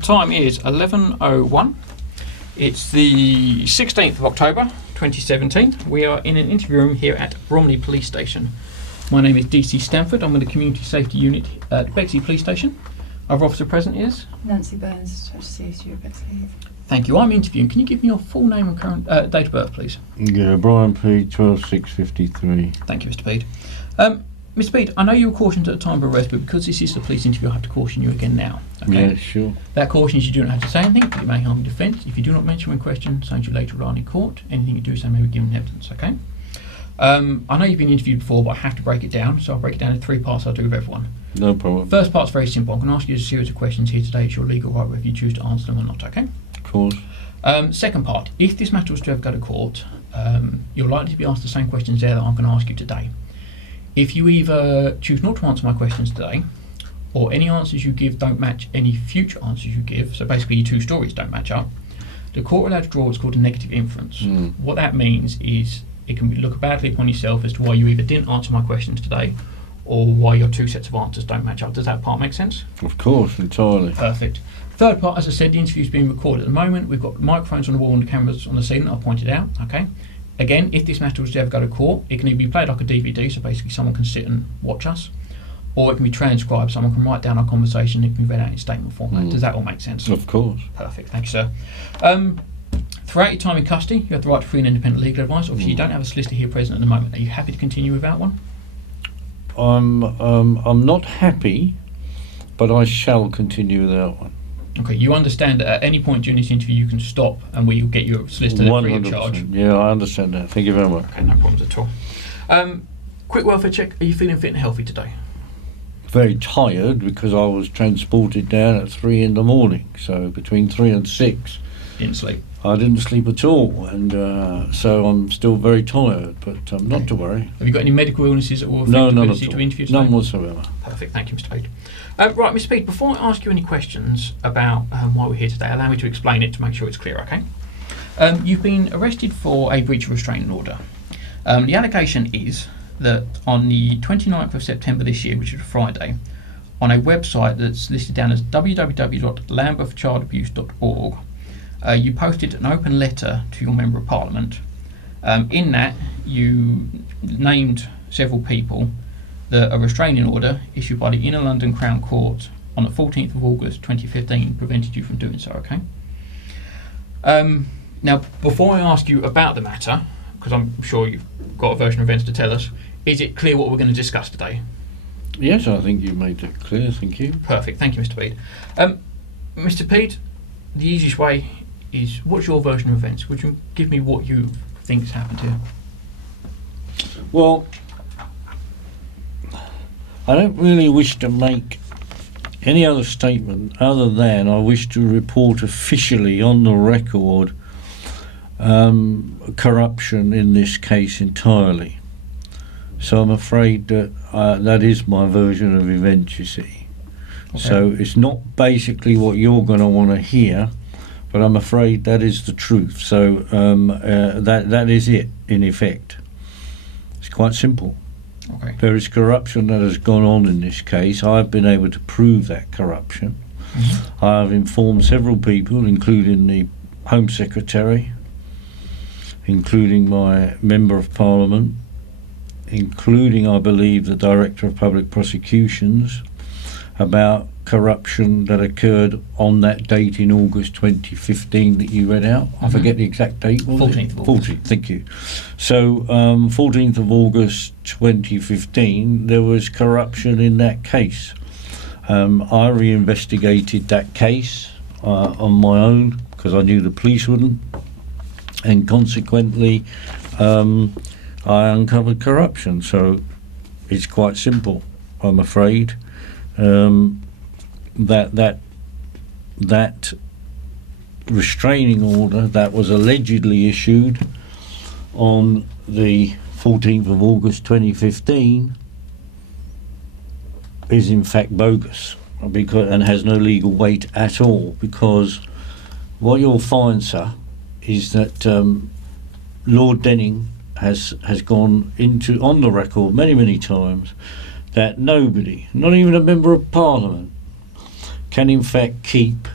The time is 11:01. It's the 16th of October 2017. We are in an interview room here at Bromley Police Station. My name is DC Stanford. I'm with the Community Safety Unit at Bexley Police Station. Our officer present is? Nancy Burns, CSU at Bexley. Thank you. I'm interviewing. Can you give me your full name and current date of birth, please? Yeah, Brian Pead, 12/6/53. Thank you, Mr. Pead. Mr. Pead, I know you were cautioned at the time of arrest, but because this is the police interview, I have to caution you again now. Okay? Yeah, sure. That caution is you do not have to say anything, but it may harm your defence. If you do not mention when questioned, say to you later on in court. Anything you do say may be given evidence, okay? I know you've been interviewed before, but I have to break it down, so I'll break it down in three parts. I'll do with everyone. No problem. First part's very simple. I'm going to ask you a series of questions here today. It's your legal right whether you choose to answer them or not, okay? Of course. Second part, if this matter was to ever go to court, you're likely to be asked the same questions there that I'm going to ask you today. If you either choose not to answer my questions today, or any answers you give don't match any future answers you give, so basically your two stories don't match up, the court are allowed to draw what's called a negative inference. What that means is it can look badly upon yourself as to why you either didn't answer my questions today, or why your two sets of answers don't match up. Does that part make sense? Of course, entirely. Perfect. Third part, as I said, the interview's being recorded at the moment. We've got microphones on the wall and the cameras on the ceiling that I pointed out, okay? Again, if this matter was to ever go to court, it can either be played like a DVD, so basically someone can sit and watch us, or it can be transcribed, someone can write down our conversation, it can be read out in statement format. Does that all make sense? Of course. Perfect, thank you, sir. Throughout your time in custody, you have the right to free and independent legal advice. Obviously, you don't have a solicitor here present at the moment. Are you happy to continue without one? I'm not happy, but I shall continue without one. Okay, you understand that at any point during this interview you can stop and we will get your solicitor free of charge? Yeah, I understand that. Thank you very much. Okay, no problems at all. Quick welfare check. Are you feeling fit and healthy today? Very tired because I was transported down at 3 in the morning, so between 3 and 6. Didn't sleep? I didn't sleep at all, and so I'm still very tired, but not to worry. Have you got any medical illnesses that will affect No, your none ability at to all. interview today? None whatsoever. Perfect, thank you, Mr. Pead. Right, Mr. Pead, before I ask you any questions about why we're here today, allow me to explain it to make sure it's clear, okay? You've been arrested for a breach of restraining order. The allegation is that on the 29th of September this year, which is a Friday, on a website that's listed down as www.lambethchildabuse.org, you posted an open letter to your Member of Parliament. In that, you named several people that a restraining order issued by the Inner London Crown Court on the 14th of August 2015 prevented you from doing so, okay? Now, before I ask you about the matter, because I'm sure you've got a version of events to tell us, is it clear what we're going to discuss today? Yes, I think you made it clear, thank you. Perfect, thank you, Mr. Pead. Mr. Pead, the easiest way is, what's your version of events? Would you give me what you think's happened here? Well, I don't really wish to make any other statement other than I wish to report officially on the record corruption in this case entirely. So I'm afraid that that is my version of events, you see. Okay. So it's not basically what you're going to want to hear, but I'm afraid that is the truth. So that is it, in effect. It's quite simple. Okay. There is corruption that has gone on in this case. I've been able to prove that corruption. Mm-hmm. I have informed several people, including the Home Secretary, including my Member of Parliament, including, I believe, the Director of Public Prosecutions, about corruption that occurred on that date in August 2015 that you read out. I forget the exact date. 14th of August. 14th, thank you. So 14th of August 2015, there was corruption in that case. I reinvestigated that case on my own because I knew the police wouldn't, and consequently I uncovered corruption. So it's quite simple, I'm afraid. That restraining order that was allegedly issued on the 14th of August 2015 is in fact bogus and has no legal weight at all, because what you'll find, sir, is that Lord Denning has gone into on the record many times that nobody, not even a Member of Parliament, can in fact keep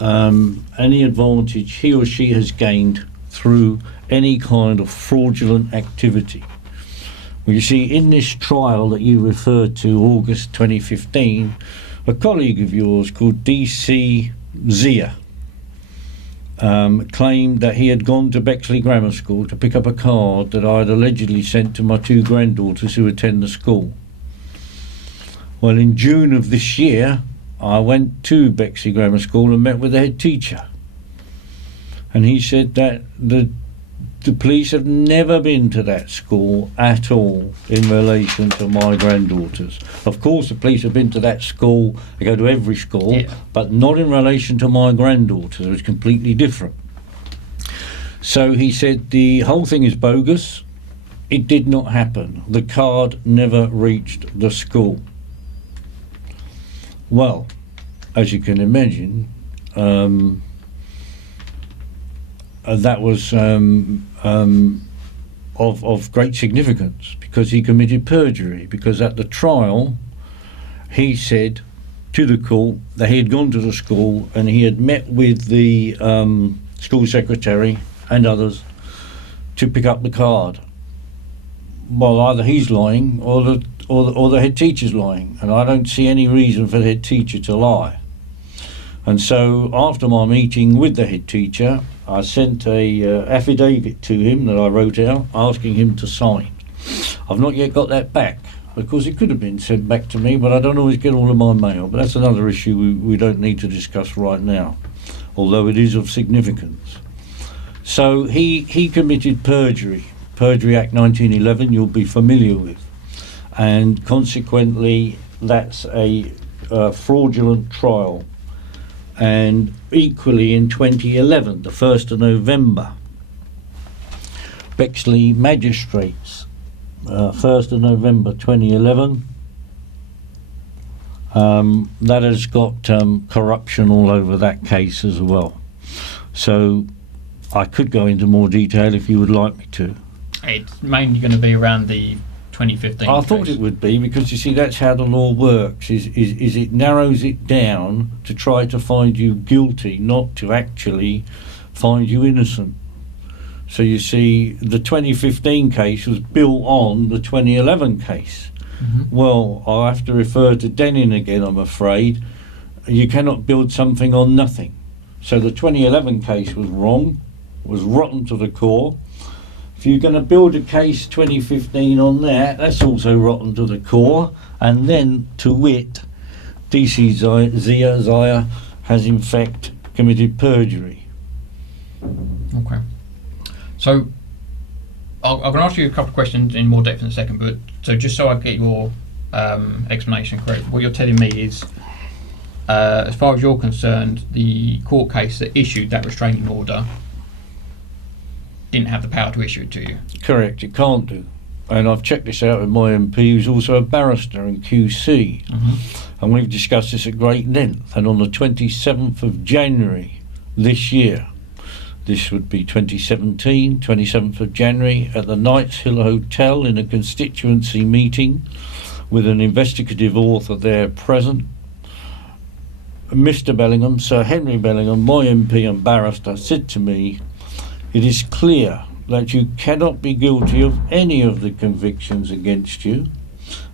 any advantage he or she has gained through any kind of fraudulent activity. Well, you see, in this trial that you referred to, August 2015, a colleague of yours called D.C. Zia claimed that he had gone to Bexley Grammar School to pick up a card that I had allegedly sent to my 2 granddaughters who attend the school. Well, in June of this year, I went to Bexley Grammar School and met with the head teacher. And he said that the police have never been to that school at all in relation to my granddaughters. Of course, the police have been to that school, they go to every school, but not in relation to my granddaughters. It was completely different. So he said the whole thing is bogus. It did not happen. The card never reached the school. Well, as you can imagine, that was of great significance, because he committed perjury, because at the trial he said to the court that he had gone to the school and he had met with the school secretary and others to pick up the card. Well, either he's lying or the head teacher's lying, and I don't see any reason for the head teacher to lie. And so after my meeting with the head teacher, I sent a affidavit to him that I wrote out asking him to sign. I've not yet got that back. Of course, it could have been sent back to me, but I don't always get all of my mail. But that's another issue we don't need to discuss right now, although it is of significance. So he committed perjury. Perjury Act 1911 you'll be familiar with. And consequently, that's a fraudulent trial. And equally in 2011, the 1st of November, Bexley magistrates, 1st of November 2011, that has got corruption all over that case as well. So I could go into more detail if you would like me to. It's mainly going to be around the 2015 I case. thought it would be, because you see that's how the law works, is it narrows it down to try to find you guilty, not to actually find you innocent. So you see the 2015 case was built on the 2011 case. Mm-hmm. Well, I'll have to refer to Denning again, I'm afraid. You cannot build something on nothing. So the 2011 case was wrong, was rotten to the core. If you're going to build a case 2015 on that, that's also rotten to the core. And then, to wit, DC Zia has in fact committed perjury. Okay. So, I'm going to ask you a couple of questions in more depth in a second, but so just so I get your explanation correct, what you're telling me is, as far as you're concerned, the court case that issued that restraining order didn't have the power to issue it to you. Correct, it can't do. And I've checked this out with my MP, who's also a barrister in QC. Mm-hmm. And we've discussed this at great length. And on the 27th of January this year, this would be 2017, 27th of January, at the Knights Hill Hotel in a constituency meeting with an investigative author there present, Mr. Bellingham, Sir Henry Bellingham, my MP and barrister, said to me, "It is clear that you cannot be guilty of any of the convictions against you,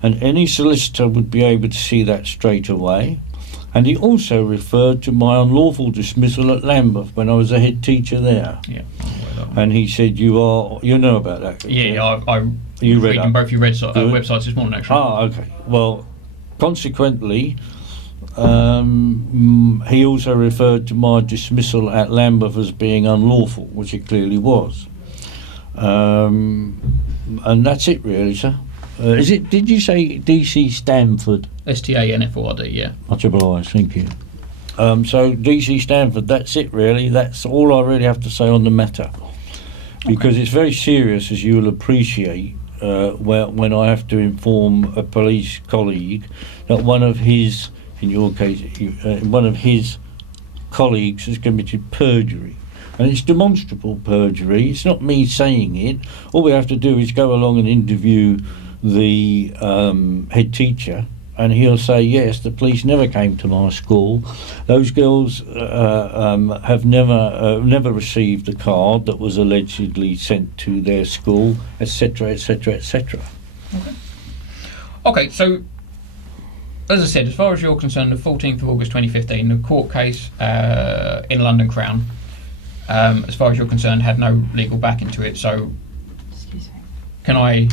and any solicitor would be able to see that straight away." And he also referred to my unlawful dismissal at Lambeth when I was a head teacher there. Yeah. And he said, you know about that? Yeah, I you read reading both your websites this morning, actually. Ah, okay. Well, consequently, he also referred to my dismissal at Lambeth as being unlawful, which it clearly was. And that's it, really, sir. Did you say DC Stanford? STANFORD, yeah. Much obliged, thank you. So DC Stanford, that's it, really. That's all I really have to say on the matter. Because it's very serious, as you will appreciate, when I have to inform a police colleague that one of his, in your case, one of his colleagues has committed perjury. And it's demonstrable perjury. It's not me saying it. All we have to do is go along and interview the head teacher and he'll say, yes, the police never came to my school. Those girls have never received the card that was allegedly sent to their school, etc., etc., etc. Okay, so as I said, as far as you're concerned, the 14th of August 2015, the court case in London Crown, as far as you're concerned, had no legal backing to it. So, Excuse me. can I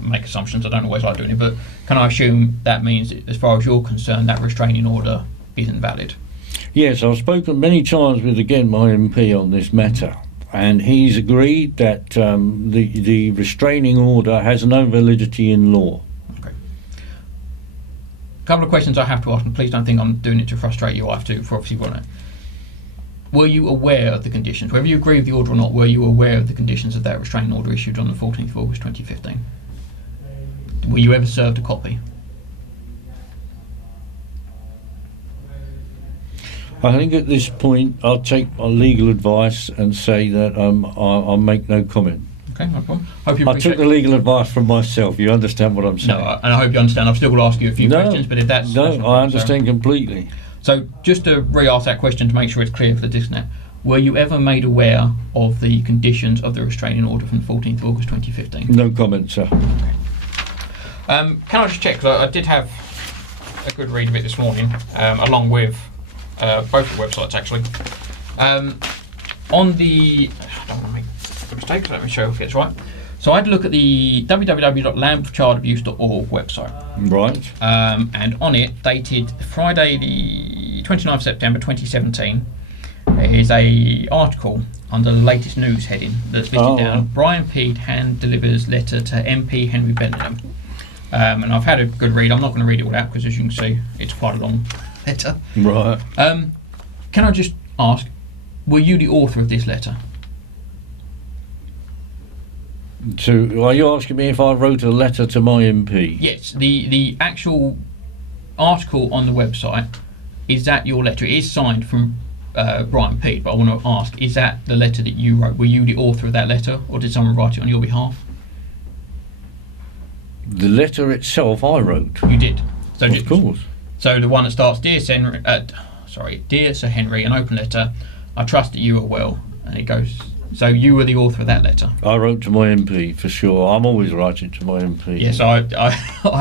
make assumptions? I don't always like doing it, but can I assume that means, that as far as you're concerned, that restraining order isn't valid? Yes, I've spoken many times with, again, my MP on this matter, and he's agreed that the restraining order has no validity in law. A couple of questions I have to ask, and please don't think I'm doing it to frustrate you. I have to, for obviously want it. Were you aware of the conditions, whether you agree with the order or not, were you aware of the conditions of that restraining order issued on the 14th of August 2015? Were you ever served a copy? I think at this point I'll take my legal advice and say that I'll make no comment. Okay, no problem. Hope you I took the legal advice from myself. You understand what I'm saying? No, and I hope you understand. I've still got to ask you a few questions, but if that's... No, I understand completely. So just to re-ask that question to make sure it's clear for the listener, were you ever made aware of the conditions of the restraining order from the 14th of August 2015? No comment, sir. Can I just check, because I did have a good read of it this morning, along with both the websites actually. On the... I don't want to make mistakes, let me show if it's right. So I had a look at the www.landforchildabuse.org website. Right. And on it, dated Friday the 29th of September 2017, there is a article under the latest news heading that's listed down. Brian Pead hand delivers letter to MP Henry Benham. And I've had a good read. I'm not going to read it all out because, as you can see, it's quite a long letter. Right. Can I just ask, were you the author of this letter? So, are you asking me if I wrote a letter to my MP? Yes, the actual article on the website, is that your letter? It is signed from Brian Pead, but I want to ask, is that the letter that you wrote? Were you the author of that letter, or did someone write it on your behalf? The letter itself I wrote. You did? So of course. So the one that starts, Dear Sir Henry, an open letter, I trust that you are well, and it goes... So you were the author of that letter? I wrote to my MP, for sure. I'm always writing to my MP. Yes, I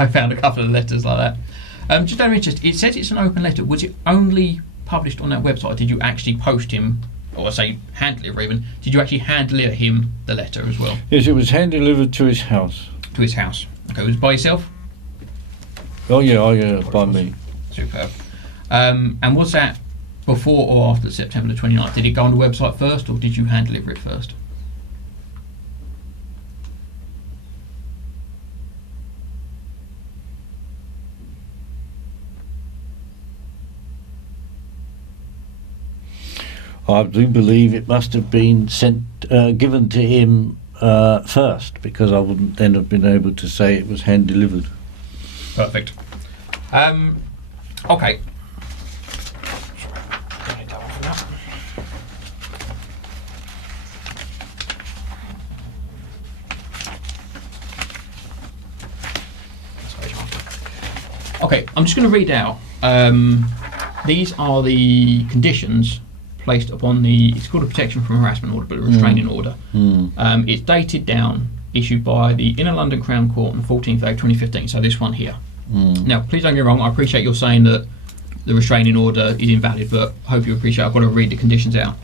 found a couple of letters like that. Just out of interest, it says it's an open letter. Was it only published on that website? Did you actually post him, or say hand deliver even, did you actually hand deliver him the letter as well? Yes, it was hand delivered to his house. To his house. Okay, it was by yourself? Oh yeah, by me. Superb. And was that before or after September the 29th? Did it go on the website first, or did you hand deliver it first? I do believe it must have been given to him first, because I wouldn't then have been able to say it was hand delivered. Perfect. Okay. Okay, I'm just going to read out. These are the conditions placed upon it's called a protection from harassment order, but a restraining order. It's dated down, issued by the Inner London Crown Court on the 14th of April 2015, so this one here. Now, please don't get me wrong, I appreciate you're saying that the restraining order is invalid, but I hope you appreciate I've got to read the conditions out.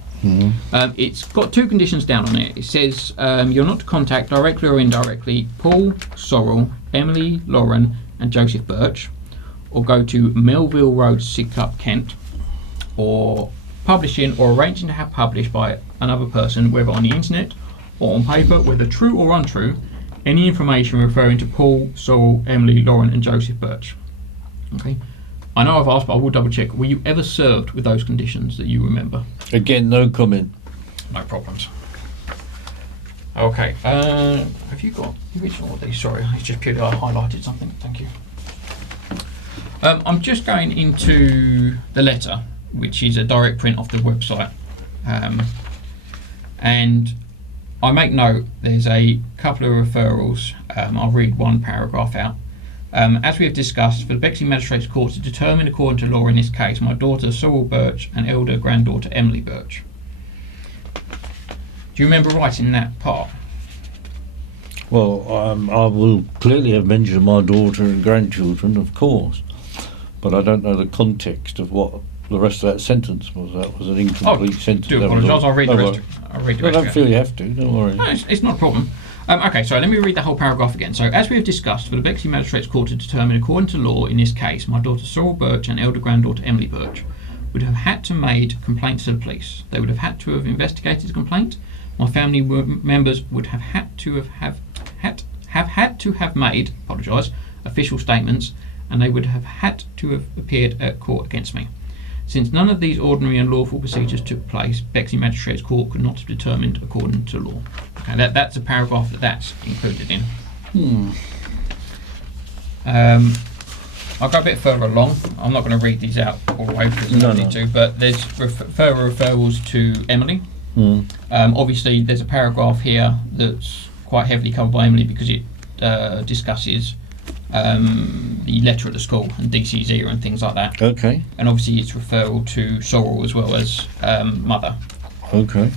It's got two conditions down on it. It says you're not to contact, directly or indirectly, Paul Sorrell, Emily Lauren and Joseph Birch, or go to Melville Road, Sidcup, Kent, or publishing or arranging to have published by another person, whether on the internet or on paper, whether true or untrue, any information referring to Paul, Sorrell, Emily, Lauren and Joseph Birch. Okay. I know I've asked, but I will double check. Were you ever served with those conditions that you remember? Again, no comment. No problems. Okay. Have you got the original of these? Sorry, it's just purely I highlighted something. Thank you. I'm just going into the letter, which is a direct print off the website, and I make note there's a couple of referrals. I'll read one paragraph out. As we have discussed, for the Bexley Magistrates Court to determine according to law in this case, my daughter Sorrel Birch and elder granddaughter Emily Birch. Do you remember writing that part? Well, I will clearly have mentioned my daughter and grandchildren, of course, but I don't know the context of what the rest of that sentence was. That was an incomplete sentence. Do apologise. I'll read the rest. I don't feel you have to. Don't worry. No, it's not a problem. Okay, so let me read the whole paragraph again. So, as we have discussed, for the Bexley Magistrates Court to determine according to law in this case, my daughter Sorrel Birch and elder granddaughter Emily Birch would have had to made complaints to the police. They would have had to have investigated the complaint. My family members would have had to have made, official statements, and they would have had to have appeared at court against me. Since none of these ordinary and lawful procedures took place, Bexley Magistrates Court could not have determined according to law. Okay, that's a paragraph that's included in. I'll go a bit further along. I'm not going to read these out all the way because I don't need to, but there's further referrals to Emily. Obviously, there's a paragraph here that's quite heavily covered by Emily because it discusses the letter at the school and DC's and things like that. Okay. And obviously it's referral to Sorrel as well as mother. Okay.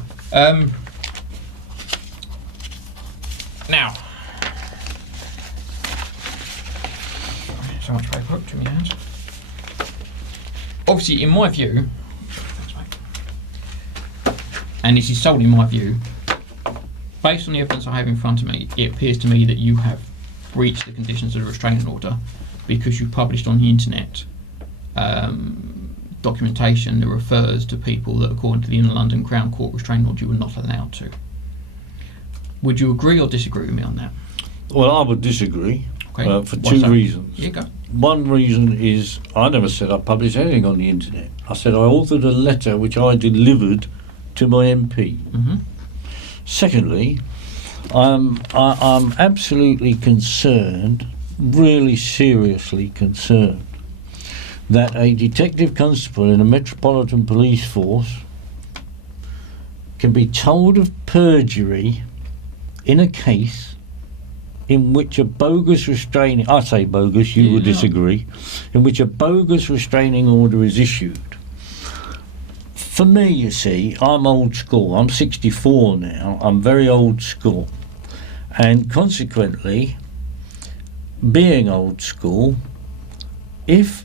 Now, so much paper up to my hands. Obviously, in my view, and this is solely my view, based on the evidence I have in front of me, it appears to me that you have breached the conditions of the restraining order because you published on the internet documentation that refers to people that, according to the Inner London Crown Court restraining order, you were not allowed to. Would you agree or disagree with me on that? Well, I would disagree for two reasons. Yeah, go. One reason is I never said I published anything on the internet. I said I authored a letter which I delivered to my MP. Secondly, I'm absolutely concerned, really seriously concerned, that a detective constable in a metropolitan police force can be told of perjury in a case in which a bogus restraining, I say bogus, you would disagree, in which a bogus restraining order is issued. For me, you see, I'm old school. I'm 64 now. I'm very old school. And consequently, being old school, if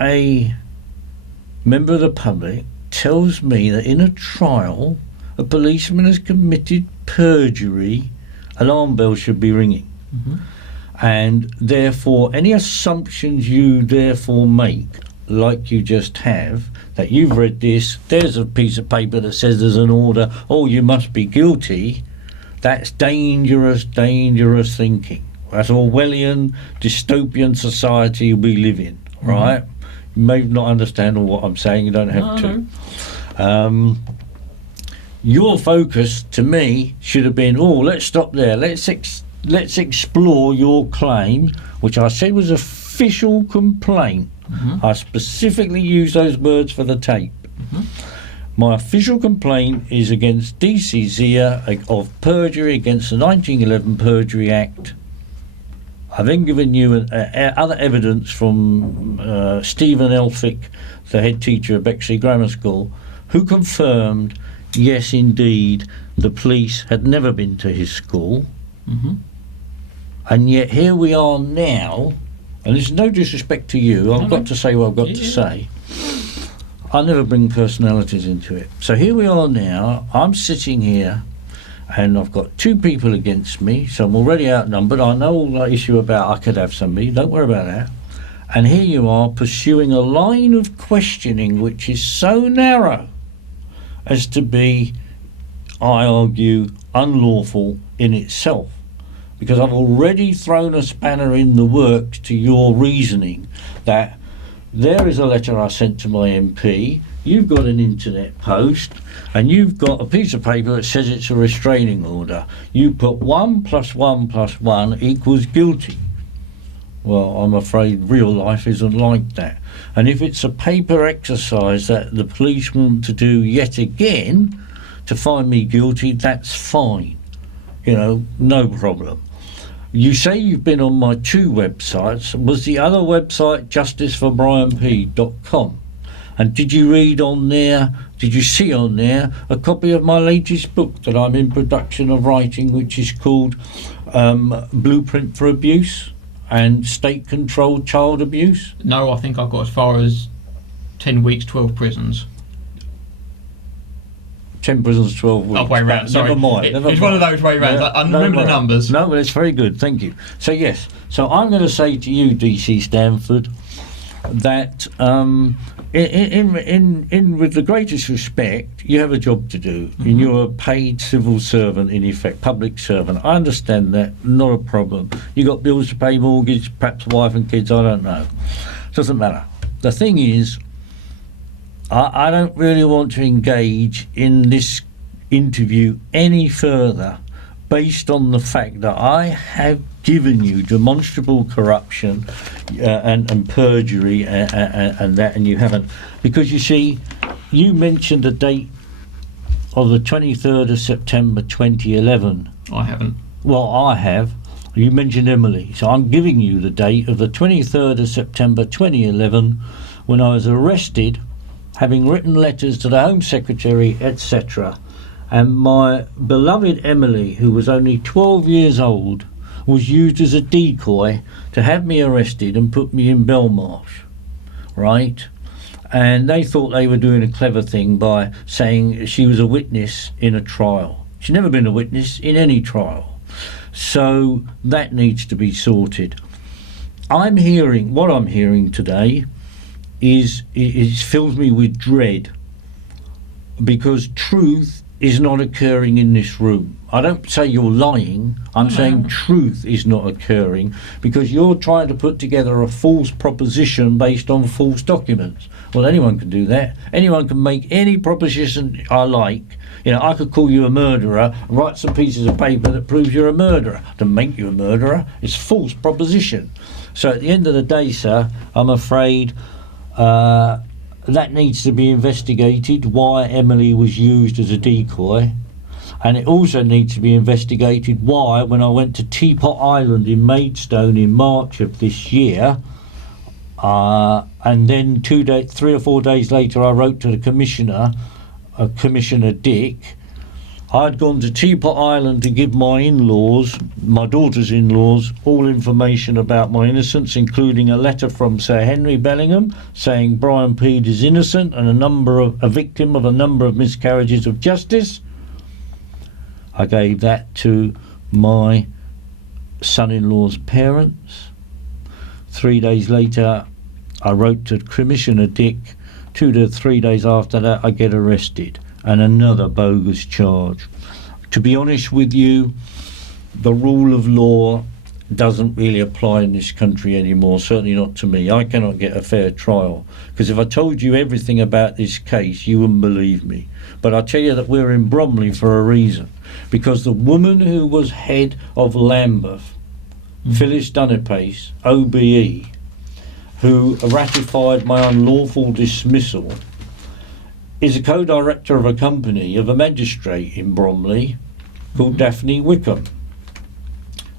a member of the public tells me that in a trial a policeman has committed perjury, alarm bells should be ringing. And therefore, any assumptions you therefore make, like you just have, that you've read this, there's a piece of paper that says there's an order, oh, you must be guilty, that's dangerous, dangerous thinking. That's Orwellian, dystopian society we live in, right? You may not understand all what I'm saying, you don't have to. Your focus, to me, should have been, oh, let's stop there, let's explore your claim, which I said was official complaint. I specifically used those words for the tape. My official complaint is against DC's of perjury against the 1911 Perjury Act. I've then given you other evidence from Stephen Elphick, the head teacher of Bexley Grammar School, who confirmed, yes, indeed, the police had never been to his school. And yet here we are now, and there's no disrespect to you, I've got to say what I've got to say. I never bring personalities into it. So here we are now, I'm sitting here, and I've got two people against me, so I'm already outnumbered. I know all that issue about I could have somebody, don't worry about that. And here you are pursuing a line of questioning which is so narrow as to be, I argue, unlawful in itself. Because I've already thrown a spanner in the works to your reasoning that there is a letter I sent to my MP, you've got an internet post, and you've got a piece of paper that says it's a restraining order. You put 1 + 1 + 1 equals guilty. Well, I'm afraid real life isn't like that. And if it's a paper exercise that the police want to do yet again to find me guilty, that's fine. You know, no problem. You say you've been on my 2 websites. Was the other website justiceforbrianpead.com? And did you read on there, did you see on there a copy of my latest book that I'm in production of writing, which is called Blueprint for Abuse and State-Controlled Child Abuse? No, I think I got as far as 10 weeks, 12 prisons. 10 prisons, 12 weeks. Oh, way round, sorry. Never mind. It's one of those way rounds. I remember the numbers. No, but it's very good, thank you. So yes, so I'm going to say to you, DC Stanford, that in with the greatest respect, you have a job to do, and you're a paid civil servant, in effect, public servant. I understand that, not a problem. You got bills to pay, mortgage, perhaps wife and kids, I don't know. Doesn't matter. The thing is, I don't really want to engage in this interview any further based on the fact that I have given you demonstrable corruption and perjury and that, and you haven't. Because you see, you mentioned a date of the 23rd of September 2011. I haven't. Well, I have. You mentioned Emily. So I'm giving you the date of the 23rd of September 2011 when I was arrested, having written letters to the Home Secretary, etc. And my beloved Emily, who was only 12 years old, was used as a decoy to have me arrested and put me in Belmarsh, right? And they thought they were doing a clever thing by saying she was a witness in a trial. She's never been a witness in any trial. So that needs to be sorted. What I'm hearing today is fills me with dread, because truth is not occurring in this room. I don't say you're lying, I'm saying truth is not occurring, because you're trying to put together a false proposition based on false documents. Well, anyone can do that. Anyone can make any proposition I like. You know, I could call you a murderer, write some pieces of paper that proves you're a murderer. To make you a murderer, it's false proposition. So at the end of the day, sir, I'm afraid that needs to be investigated, why Emily was used as a decoy. And it also needs to be investigated why, when I went to Teapot Island in Maidstone in March of this year, and then 3 or 4 days later I wrote to the Commissioner, Commissioner Dick. I'd gone to Teapot Island to give my in-laws, my daughter's in-laws, all information about my innocence, including a letter from Sir Henry Bellingham saying Brian Pead is innocent and a victim of a number of miscarriages of justice. I gave that to my son-in-law's parents. 3 days later, I wrote to Commissioner Dick. 2 to 3 days after that, I get arrested, and another bogus charge. To be honest with you, the rule of law doesn't really apply in this country anymore, certainly not to me. I cannot get a fair trial, because if I told you everything about this case, you wouldn't believe me. But I tell you that we're in Bromley for a reason, because the woman who was head of Lambeth, Phyllis Dunipace, OBE, who ratified my unlawful dismissal, is a co-director of a company, of a magistrate in Bromley called Daphne Wickham.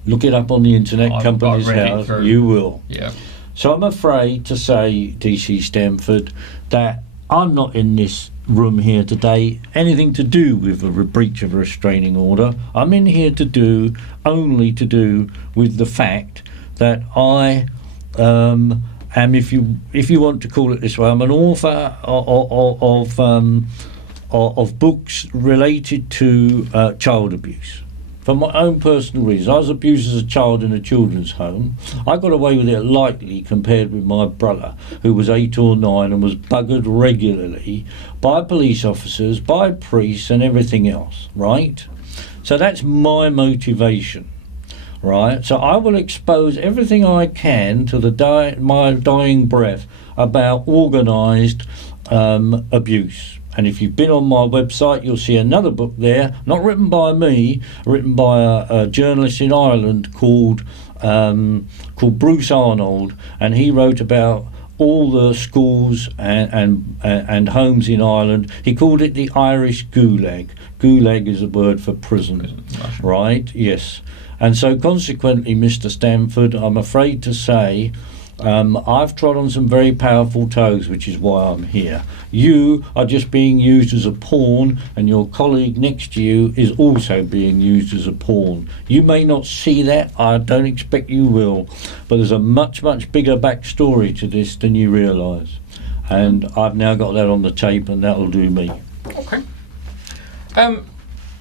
Look it up on the internet, Companies House, you will. Yeah. So I'm afraid to say, DC Stanford, that I'm not in this room here today anything to do with a breach of a restraining order. I'm in here only to do with the fact that I am, if you want to call it this way, I'm an author of books related to child abuse. For my own personal reasons, I was abused as a child in a children's home. I got away with it lightly compared with my brother, who was 8 or 9 and was buggered regularly by police officers, by priests and everything else, right? So that's my motivation, right? So I will expose everything I can to my dying breath about organised abuse. And if you've been on my website, you'll see another book there, not written by me, written by a journalist in Ireland called Bruce Arnold, and he wrote about all the schools and homes in Ireland. He called it the Irish Gulag. Gulag is a word for prison, right? Yes. And so consequently, Mr. Stanford, I'm afraid to say I've trod on some very powerful toes, which is why I'm here. You are just being used as a pawn, and your colleague next to you is also being used as a pawn. You may not see that, I don't expect you will, but there's a much, much bigger backstory to this than you realise. And I've now got that on the tape, and that'll do me. Okay.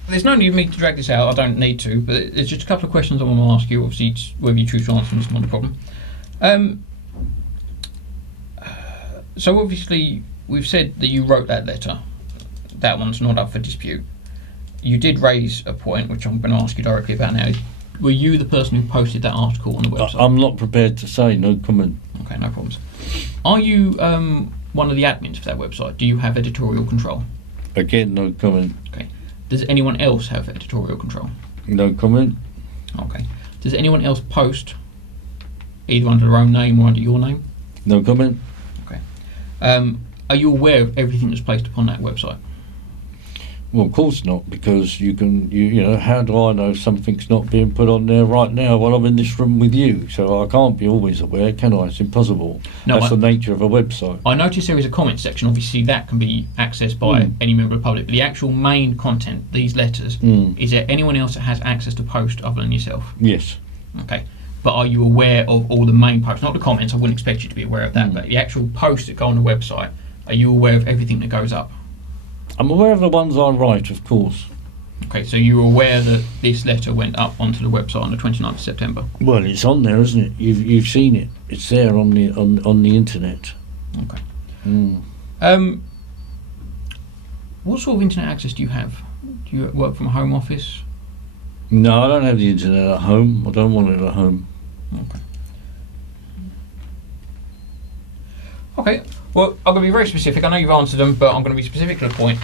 There's no need for me to drag this out, I don't need to, but there's just a couple of questions I want to ask you. Obviously, it's whether you choose to answer them is not a problem. So obviously, we've said that you wrote that letter. That one's not up for dispute. You did raise a point, which I'm going to ask you directly about now. Were you the person who posted that article on the website? I'm not prepared to say, no comment. Okay, no problems. Are you one of the admins for that website? Do you have editorial control? Again, no comment. Okay. Does anyone else have editorial control? No comment. Okay. Does anyone else post either under their own name or under your name? No comment. Okay. Are you aware of everything that's placed upon that website? Well, of course not, because you know, how do I know if something's not being put on there right now while I'm in this room with you? So I can't be always aware, can I? It's impossible. No, that's the nature of a website. I noticed there is a comment section. Obviously, that can be accessed by any member of the public. But the actual main content, these letters, is there anyone else that has access to post other than yourself? Yes. Okay. But are you aware of all the main posts? Not the comments, I wouldn't expect you to be aware of that, but the actual posts that go on the website, are you aware of everything that goes up? I'm aware of the ones I write, of course. Okay, so you're aware that this letter went up onto the website on the 29th of September? Well, it's on there, isn't it? You've seen it. It's there on the internet. Okay. What sort of internet access do you have? Do you work from a home office? No, I don't have the internet at home. I don't want it at home. Okay. Okay, well, I'm going to be very specific. I know you've answered them, but I'm going to be specific to the point.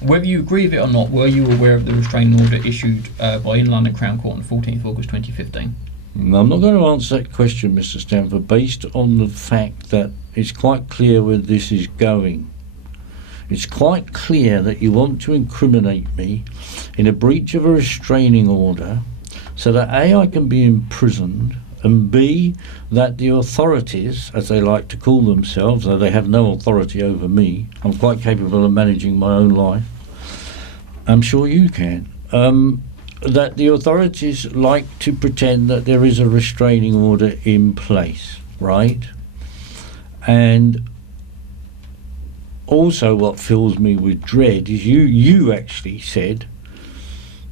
Whether you agree with it or not, were you aware of the restraining order issued by in London Crown Court on the 14th of August 2015? No, I'm not going to answer that question, Mr. Stanford, based on the fact that it's quite clear where this is going. It's quite clear that you want to incriminate me in a breach of a restraining order so that A, I can be imprisoned, and B, that the authorities, as they like to call themselves, though they have no authority over me, I'm quite capable of managing my own life, I'm sure you can, that the authorities like to pretend that there is a restraining order in place, right? And also what fills me with dread is you actually said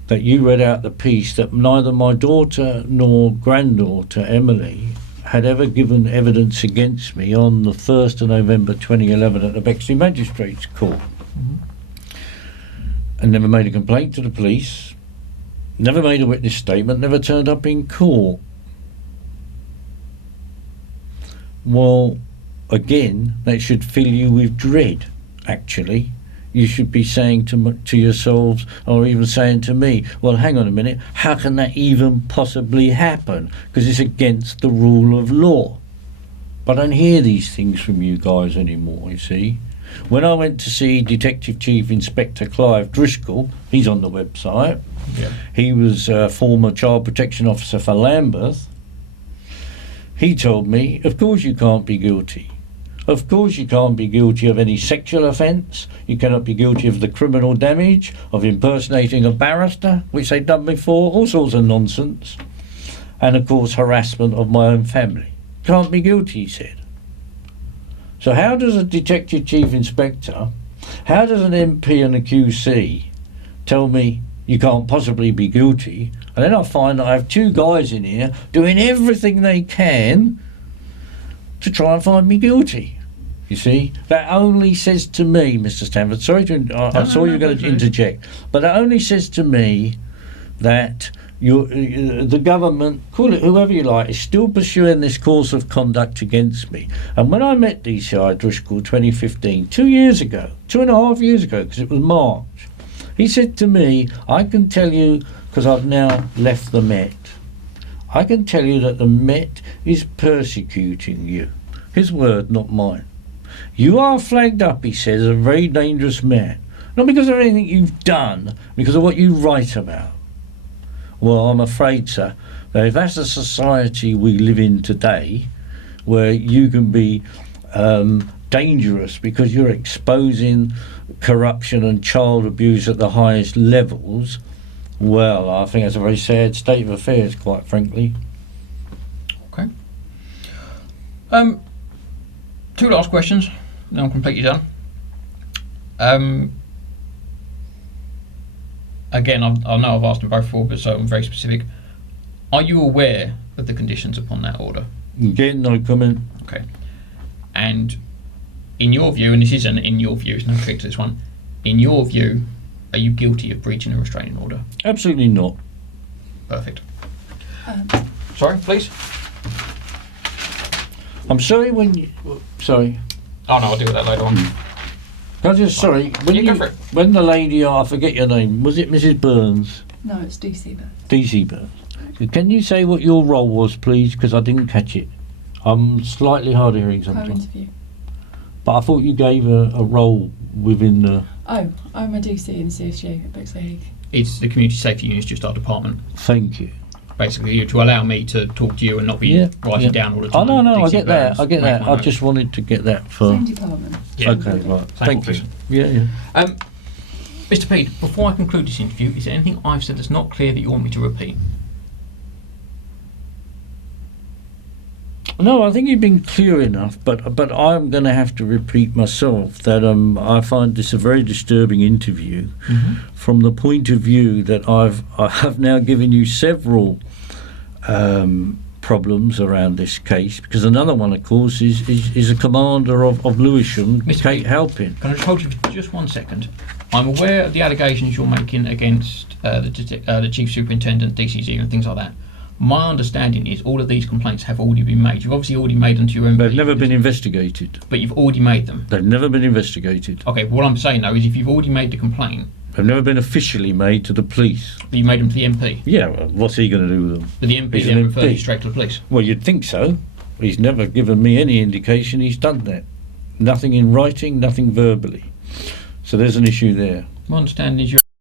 that you read out the piece that neither my daughter nor granddaughter Emily had ever given evidence against me on the 1st of November 2011 at the Bexley Magistrates Court. And never made a complaint to the police, never made a witness statement, never turned up in court. Well, again, that should fill you with dread, actually. You should be saying to yourselves, or even saying to me, well, hang on a minute, how can that even possibly happen? Because it's against the rule of law. But I don't hear these things from you guys anymore, you see. When I went to see Detective Chief Inspector Clive Driscoll, he's on the website, he was a former Child Protection Officer for Lambeth, he told me, of course you can't be guilty. Of course you can't be guilty of any sexual offence, you cannot be guilty of the criminal damage, of impersonating a barrister, which they've done before, all sorts of nonsense, and of course harassment of my own family. Can't be guilty, he said. So how does a Detective Chief Inspector, how does an MP and a QC tell me you can't possibly be guilty, and then I find that I have two guys in here doing everything they can to try and find me guilty? You see, that only says to me, Mr. Stanford, sorry to, I saw you were going to interject, but that only says to me that the government, call it whoever you like, is still pursuing this course of conduct against me. And when I met DCI Driscoll 2015, 2 years ago, 2.5 years ago, because it was March, he said to me, I can tell you, because I've now left the Met, I can tell you that the Met is persecuting you. His word, not mine. You are flagged up, he says, as a very dangerous man. Not because of anything you've done, because of what you write about. Well, I'm afraid, sir, that if that's the society we live in today, where you can be dangerous because you're exposing corruption and child abuse at the highest levels, well, I think that's a very sad state of affairs, quite frankly. Okay. 2 last questions, then I'm completely done. Again, I know I've asked them both before, but so I'm very specific. Are you aware of the conditions upon that order? Again, no comment. Okay. And in your view, and this isn't in your view, it's no trick to this one, in your view, are you guilty of breaching a restraining order? Absolutely not. Perfect. Sorry, please? I'm sorry when you... Sorry. Oh no, I'll deal with that later on. Can I just... Sorry. Go for it. When the lady... I forget your name. Was it Mrs. Burns? No, it's DC Burns. DC Burns. Can you say what your role was, please? Because I didn't catch it. I'm slightly hard of hearing sometimes. Co-interview. But I thought you gave a role within the... Oh, I'm a DC in CSU at Bexley Heath. It's the community safety unit, just our department. Thank you. Basically, to allow me to talk to you and not be writing down all the time. Oh, no, I DC get that. Burns, I get that. I notes. just wanted to get that for... Same department. Yeah. Okay, right. Thank you. office. Yeah. Mr. Pead, before I conclude this interview, is there anything I've said that's not clear that you want me to repeat? No, I think you've been clear enough, but I'm going to have to repeat myself that I find this a very disturbing interview from the point of view that I have now given you several problems around this case, because another one, of course, is a commander of Lewisham, Mr. Kate Pead, Halpin. Can I just hold you for just 1 second? I'm aware of the allegations you're making against the Chief Superintendent, DCG and things like that. My understanding is all of these complaints have already been made. You've obviously already made them to your own... They've never been investigated. But you've already made them. They've never been investigated. Okay, what I'm saying though is if you've already made the complaint... They've never been officially made to the police. But you made them to the MP? Yeah, well, what's he going to do with them? But the MP He's then an referred MP. you straight to the police? Well, you'd think so. He's never given me any indication he's done that. Nothing in writing, nothing verbally. So there's an issue there. My understanding is